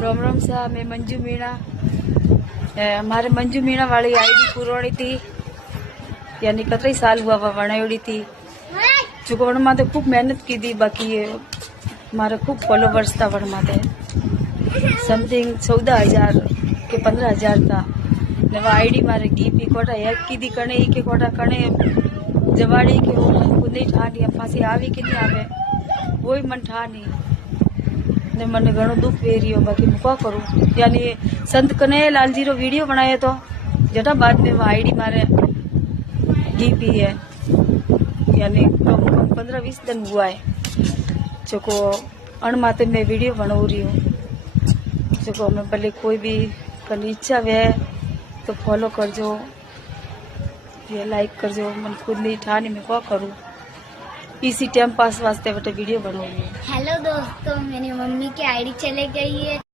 राम राम साहब, मैं मंजू मीणा। हमारे मंजू मीणा वाली आईडी पुरानी थी, यानी कतई साल हुआ वह बनाई थी। जो वण माते खूब मेहनत की थी, बाकी मारे खूब फॉलोवर्स था वण माते समथिंग 14,000 के 15,000 था। ने वह आईडी मारे की भी कोटा एक की दी कणे के कोटा कणे जवाड़ी के वो मन खुद नहीं ठानी फांसी आवी कि नहीं आवे वो ही मन ठानी ने मने घणो दुख वेरियो। बाकी मैं क्या करूं, यानी संत कन्हैया लाल जी रो वीडियो बनाए तो जटा बाद में वो आईडी मारे घी पी है, यानी कम कम 15-20 दिन हुआ है जो को अण माते मैं वीडियो बनाऊ रही हूँ। जो को मैं भले कोई भी कनी इच्छा वे तो फॉलो करजो या लाइक करजो, मन खुद नहीं ठानी मैं क्या करूं, इसी टाइम पास वास्ते बटे वीडियो बनाऊंगी। हेलो दोस्तों, मेरी मम्मी की आईडी चले गई है।